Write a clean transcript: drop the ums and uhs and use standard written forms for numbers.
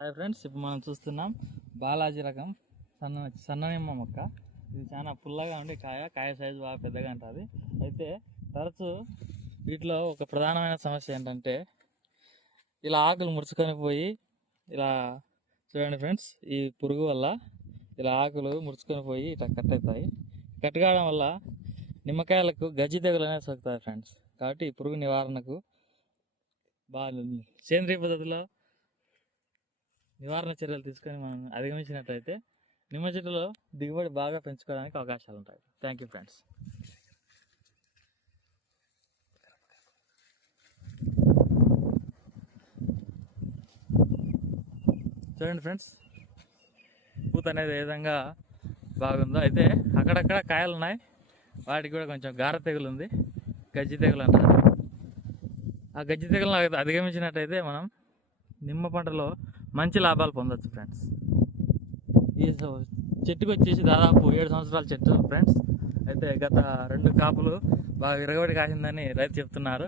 Hi friends, ఇప్పుడు మనం చూస్తున్నాం బాలాజీ రకం సన్న నిమ్మ మొక్క. ఇది చాలా పుల్లగా ఉండి కాయ సైజు బాగా పెద్దగా ఉంటుంది. అయితే తరచూ వీటిలో ఒక ప్రధానమైన సమస్య ఏంటంటే ఇలా ఆకులు ముడుచుకొని పోయి ఇలా చూడండి ఫ్రెండ్స్, ఈ పురుగు వల్ల ఇలా ఆకులు ముడుచుకొని పోయి ఇట్లా కట్ అవుతాయి. కట్ కావడం వల్ల నిమ్మకాయలకు గజ్జి తెగులు అనేది సోకుతాయి ఫ్రెండ్స్. కాబట్టి ఈ పురుగు నివారణకు బాగా సేంద్రియ పద్ధతిలో నివారణ చర్యలు తీసుకొని మనం అధిగమించినట్లయితే నిమ్మ చెట్టులో దిగుబడి బాగా పెంచుకోవడానికి అవకాశాలు ఉంటాయి. Thank you friends. చూడండి ఫ్రెండ్స్, పూత అనేది ఏ విధంగా బాగుందో. అయితే అక్కడక్కడ కాయలు ఉన్నాయి, వాటికి కూడా కొంచెం గార తెగులు ఉంది, గజ్జి తెగులు అంటారు. ఆ గజ్జి తెగులను అధిగమించినట్టయితే మనం నిమ్మ పంటలో మంచి లాభాలు పొందొచ్చు ఫ్రెండ్స్. ఈ చెట్టుకు వచ్చేసి దాదాపు 7 సంవత్సరాల చెట్టు ఫ్రెండ్స్. అయితే గత 2 కాపులు బాగా విరగబడి కాసిందని రైతు చెప్తున్నారు.